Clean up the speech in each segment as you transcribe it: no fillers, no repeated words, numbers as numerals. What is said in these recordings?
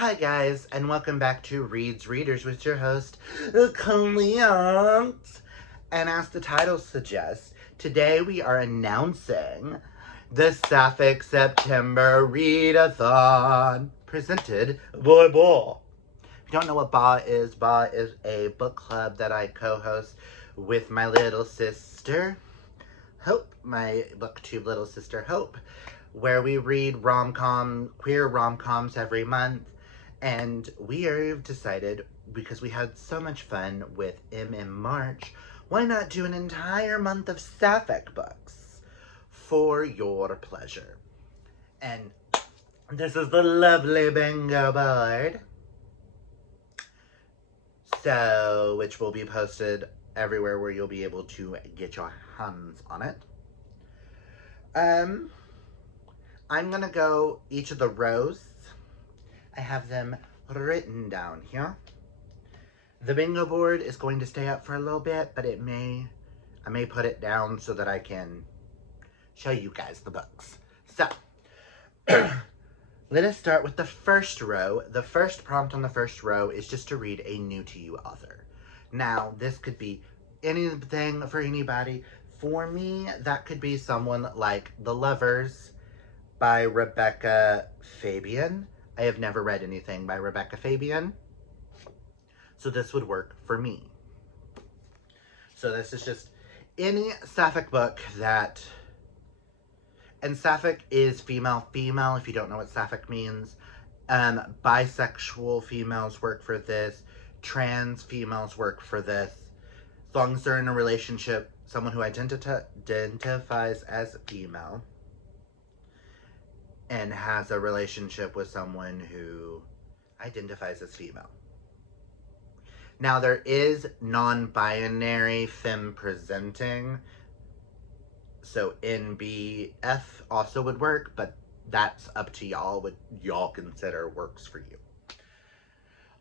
Hi guys, and welcome back to Reads Readers with your host, Clint. And as the title suggests, today we are announcing the Sapphic September Readathon, presented by BAA. If you don't know what BAA is a book club that I co-host with my little sister, Hope, my booktube little sister Hope, where we read queer rom-coms every month. And we have decided, because we had so much fun with March, why not do an entire month of Sapphic books for your pleasure? And this is the lovely bingo board, so which will be posted everywhere where you'll be able to get your hands on it. I'm gonna go each of the rows. I have them written down here. The bingo board is going to stay up for a little bit, but I may put it down so that I can show you guys the books. So, let us start with the first row. The first prompt on the first row is just to read a new to you author. Now, this could be anything for anybody. For me, that could be someone like The Lovers by Rebecca Fabian. I have never read anything by Rebecca Fabian, so this would work for me. So this is just any Sapphic book that, and Sapphic is female, if you don't know what Sapphic means. Bisexual females work for this, trans females work for this, as long as they're in a relationship, someone who identifies as female and has a relationship with someone who identifies as female. Now, there is non-binary femme presenting, so NBF also would work, but that's up to y'all, what y'all consider works for you.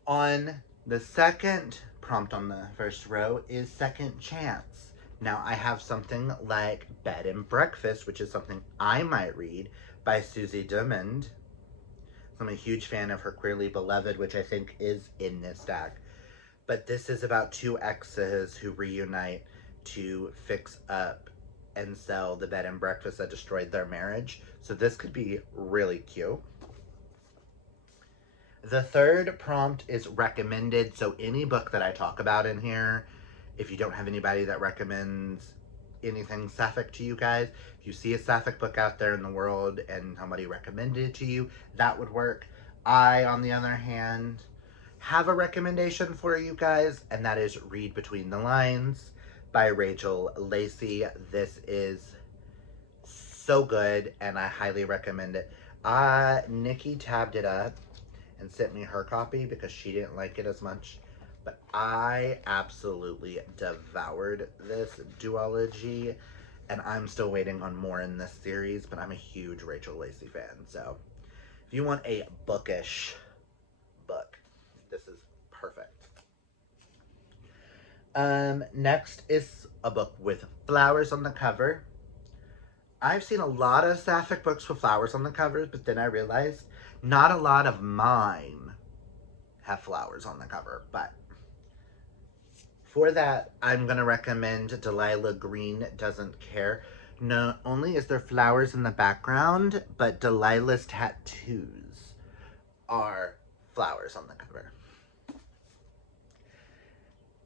On the second prompt on the first row is Second Chance. Now, I have something like Bed and Breakfast, which is something I might read, by Susie Drummond. I'm a huge fan of her Queerly Beloved, which I think is in this stack. But this is about two exes who reunite to fix up and sell the bed and breakfast that destroyed their marriage. So this could be really cute. The third prompt is recommended. So any book that I talk about in here, if you don't have anybody that recommends anything Sapphic to you guys, if you see a Sapphic book out there in the world and somebody recommended it to you, that would work. I, on the other hand, have a recommendation for you guys, and that is Read Between the Lines by Rachel Lacey. This is so good, and I highly recommend it. Nikki tabbed it up and sent me her copy because she didn't like it as much, but I absolutely devoured this duology, and I'm still waiting on more in this series, but I'm a huge Rachel Lacey fan, so if you want a bookish book, this is perfect. Next is a book with flowers on the cover. I've seen a lot of Sapphic books with flowers on the covers, but then I realized not a lot of mine have flowers on the cover, but for that, I'm going to recommend Delilah Green Doesn't Care. Not only is there flowers in the background, but Delilah's tattoos are flowers on the cover.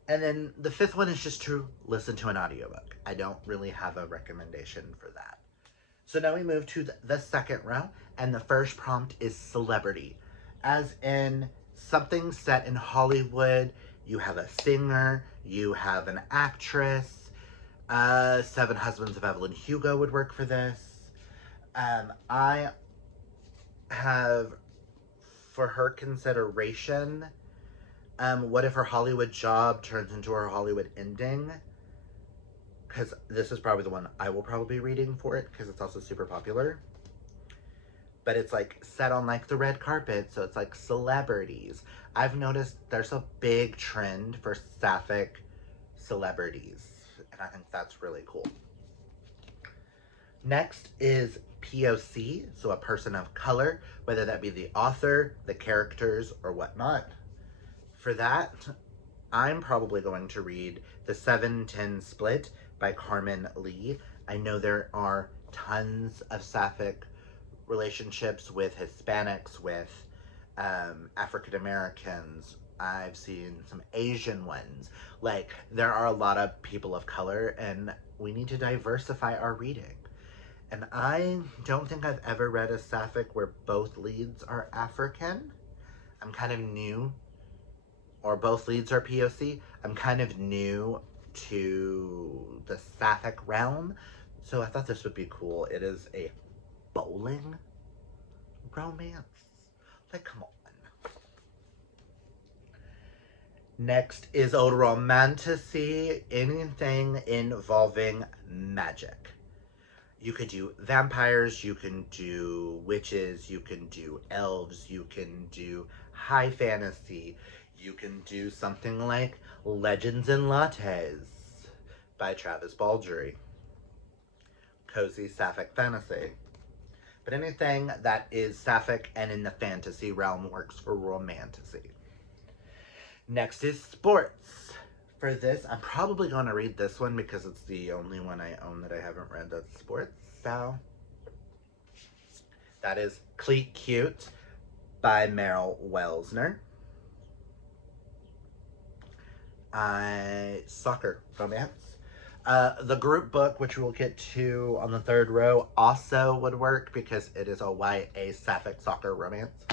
And then the fifth one is just to listen to an audiobook. I don't really have a recommendation for that. So now we move to the second row, and the first prompt is celebrity. As in something set in Hollywood. You have a singer, you have an actress. Seven Husbands of Evelyn Hugo would work for this. I have, for her consideration, what if her Hollywood job turns into her Hollywood ending? Because this is probably the one I will probably be reading for it, because it's also super popular. But it's like set on like the red carpet, so it's like celebrities. I've noticed there's a big trend for Sapphic celebrities, and I think that's really cool. Next is POC, so a person of color, whether that be the author, the characters, or whatnot. For that, I'm probably going to read The 7-10 Split by Carmen Lee. I know there are tons of Sapphic relationships with Hispanics, with African Americans. I've seen some Asian ones. Like, there are a lot of people of color, and we need to diversify our reading. And I don't think I've ever read a Sapphic where both leads are African. I'm kind of new, or both leads are POC. I'm kind of new to the Sapphic realm, so I thought this would be cool. It is a bowling romance. Like, come on. Next is Old Romantasy, anything involving magic. You could do vampires, you can do witches, you can do elves, you can do high fantasy, you can do something like Legends and Lattes by Travis Baldry. Cozy Sapphic fantasy. But anything that is Sapphic and in the fantasy realm works for Romantasy. Next is sports. For this, I'm probably going to read this one because it's the only one I own that I haven't read that's sports. So, that is Cleat Cute by Meryl Welsner. Soccer romance. The group book, which we'll get to on the third row, also would work because it is a YA Sapphic soccer romance.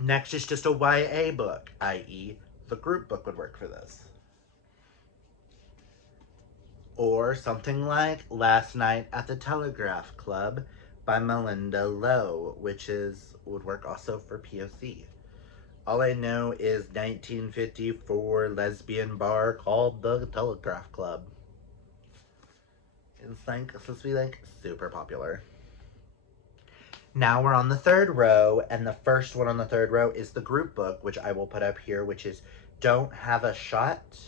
Next is just a YA book, i.e. the group book would work for this. Or something like Last Night at the Telegraph Club by Melinda Lowe, which would work also for POC. All I know is 1954 lesbian bar called the Telegraph Club. It's supposed to be super popular. Now we're on the third row, and the first one on the third row is the group book, which I will put up here, which is Don't Have a Shot,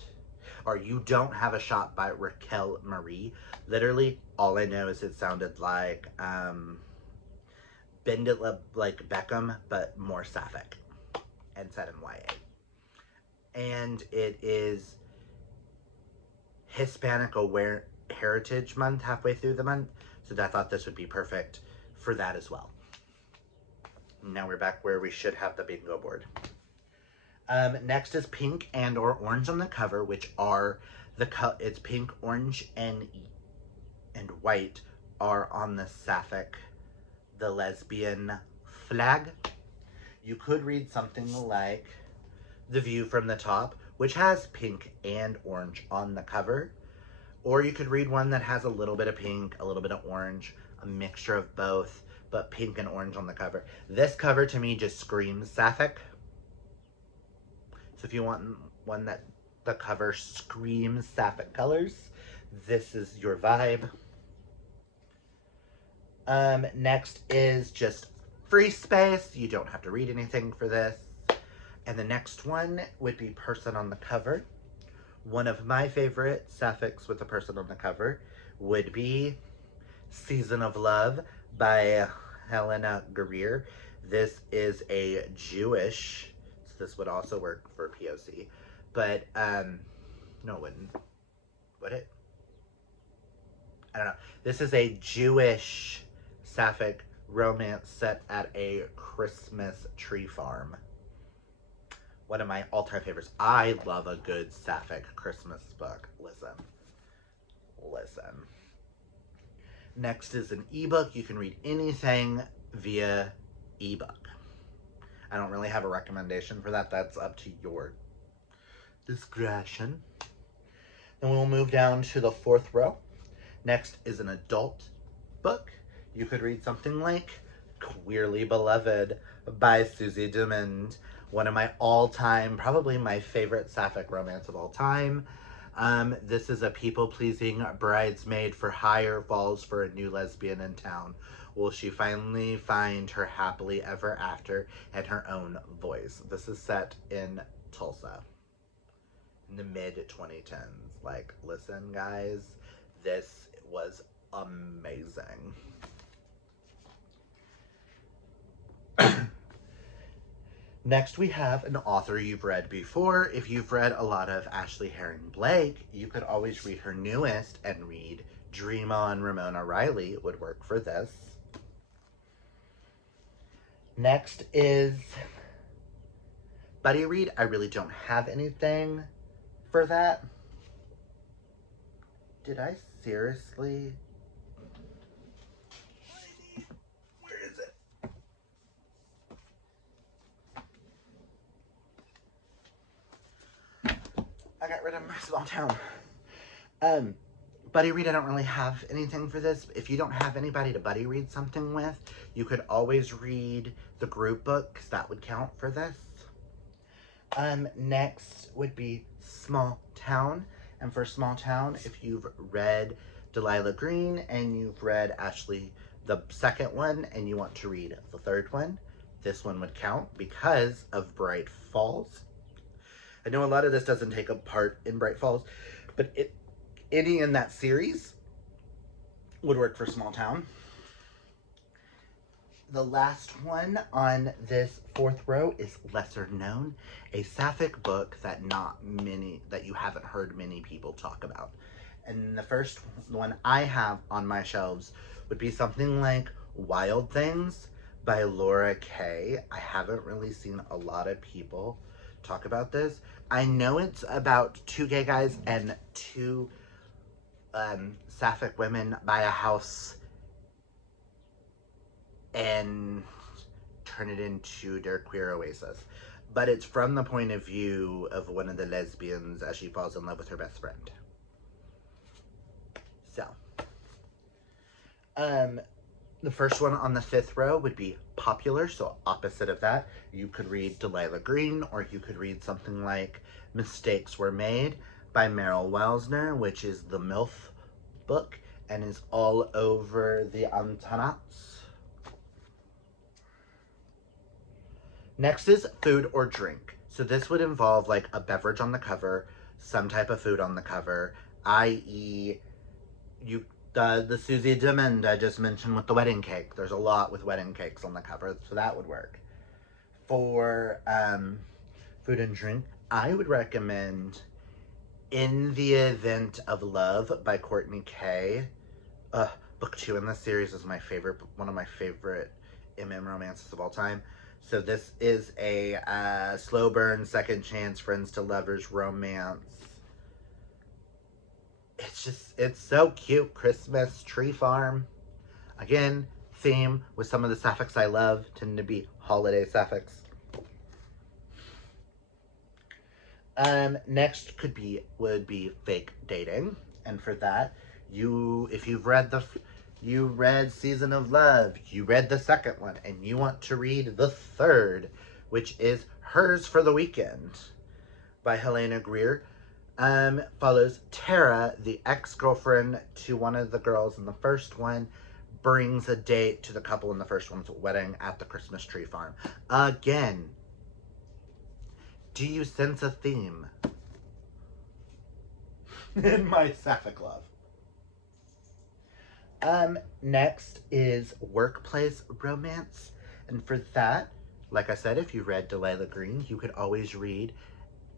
or You Don't Have a Shot by Raquel Marie. Literally, all I know is it sounded like Bend It Like Beckham, but more Sapphic, and set in YA. And it is Hispanic Heritage Month, halfway through the month, so I thought this would be perfect for that as well. Now we're back where we should have the bingo board. Next is pink and or orange on the cover, which are it's pink, orange, and white are on the Sapphic, the lesbian flag. You could read something like The View from the Top, which has pink and orange on the cover. Or you could read one that has a little bit of pink, a little bit of orange, a mixture of both, but pink and orange on the cover. This cover to me just screams Sapphic. So if you want one that the cover screams Sapphic colors, this is your vibe. Next is just free space. You don't have to read anything for this. And the next one would be Person on the Cover. One of my favorite Saphics with a person on the cover would be Season of Love by Helena Greer. This is a Jewish, so this would also work for POC, but no, it wouldn't. Would it? I don't know. This is a Jewish Sapphic romance set at a Christmas tree farm. One of my all-time favorites. I love a good Sapphic Christmas book. Listen. Next is an ebook. You can read anything via ebook. I don't really have a recommendation for that. That's up to your discretion. Then we'll move down to the fourth row. Next is an adult book. You could read something like Queerly Beloved by Susie Dumond. One of my all-time, probably my favorite Sapphic romance of all time. This is a people-pleasing bridesmaid for hire falls for a new lesbian in town. Will she finally find her happily ever after and her own voice? This is set in Tulsa in the mid-2010s. Like, listen, guys, this was amazing. Next, we have an author you've read before. If you've read a lot of Ashley Herring Blake, you could always read her newest and read Dream On. Ramona Riley would work for this. Next is buddy read. I really don't have anything for that. Did I seriously? Where is it? I got rid of my small town. Buddy read, I don't really have anything for this. If you don't have anybody to buddy read something with, you could always read the group book, because that would count for this. Next would be Small Town. And for Small Town, if you've read Delilah Green and you've read Ashley, the second one, and you want to read the third one, this one would count because of Bright Falls. I know a lot of this doesn't take a part in Bright Falls, but any in that series would work for Small Town. The last one on this fourth row is Lesser Known, a Sapphic book that you haven't heard many people talk about. And the first one I have on my shelves would be something like Wild Things by Laura Kay. I haven't really seen a lot of people talk about this. I know it's about two gay guys and two Sapphic women buy a house and turn it into their queer oasis. But it's from the point of view of one of the lesbians as she falls in love with her best friend. So, the first one on the fifth row would be Popular, so opposite of that. You could read Delilah Green, or you could read something like Mistakes Were Made by Meryl Welsner, which is the MILF book, and is all over the internets. Next is Food or Drink. So this would involve like a beverage on the cover, some type of food on the cover, i.e. the Susie Demond I just mentioned with the wedding cake. There's a lot with wedding cakes on the cover, so that would work. For food and drink, I would recommend In the Event of Love by Courtney Kay. Book 2 in this series is one of my favorite MM romances of all time. So this is a slow burn, second chance, friends to lovers romance. It's so cute. Christmas, tree farm. Again, theme with some of the Sapphics I love tend to be holiday Sapphics. Next would be Fake Dating. And for that, if you've read you read Season of Love, you read the second one, and you want to read the third, which is Hers for the Weekend by Helena Greer. Follows Tara, the ex-girlfriend to one of the girls in the first one, brings a date to the couple in the first one's wedding at the Christmas tree farm. Again, do you sense a theme in my Sapphic love? Next is Workplace Romance. And for that, like I said, if you read Delilah Green, you could always read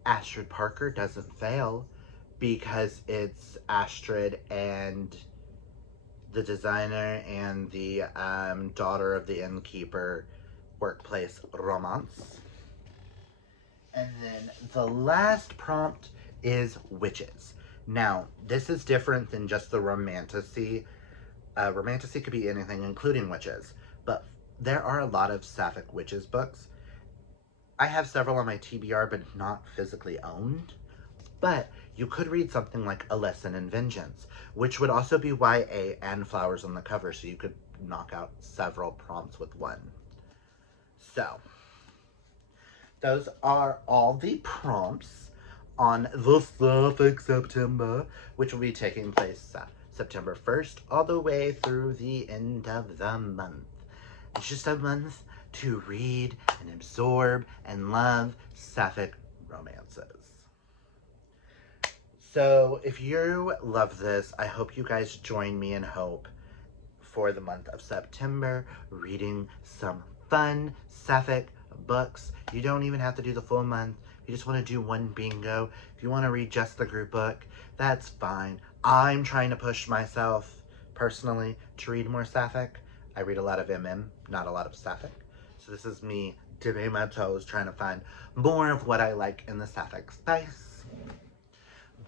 Astrid Parker Doesn't Fail, because it's Astrid and the designer and the daughter of the innkeeper workplace romance. And then the last prompt is Witches. Now, this is different than just the Romantasy. Romantasy could be anything, including witches, but there are a lot of Sapphic witches books. I have several on my TBR, but not physically owned. But you could read something like A Lesson in Vengeance, which would also be YA and flowers on the cover, so you could knock out several prompts with one. So, those are all the prompts on the Sapphic September, which will be taking place September 1st all the way through the end of the month. It's just a month to read and absorb and love Sapphic romances. So if you love this, I hope you guys join me in hope for the month of September, reading some fun Sapphic books. You don't even have to do the full month. If you just want to do one bingo, if you want to read just the group book, that's fine. I'm trying to push myself personally to read more Sapphic. I read a lot of not a lot of Sapphic. So this is me dipping my toes trying to find more of what I like in the Sapphic space.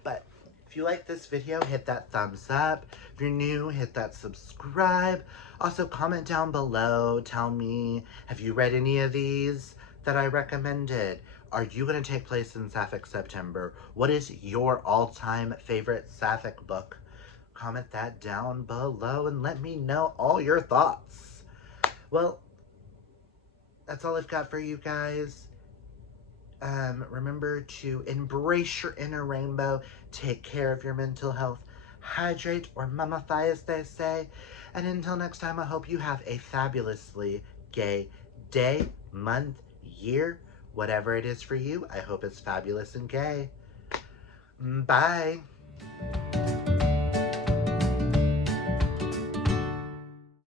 But if you like this video, hit that thumbs up. If you're new, hit that subscribe. Also, comment down below. Tell me, have you read any of these that I recommended? Are you going to take place in Sapphic September? What is your all-time favorite Sapphic book? Comment that down below and let me know all your thoughts. Well, that's all I've got for you guys. Remember to embrace your inner rainbow, take care of your mental health, hydrate or mummify as they say, and until next time, I hope you have a fabulously gay day, month, year, whatever it is for you. I hope it's fabulous and gay. Bye.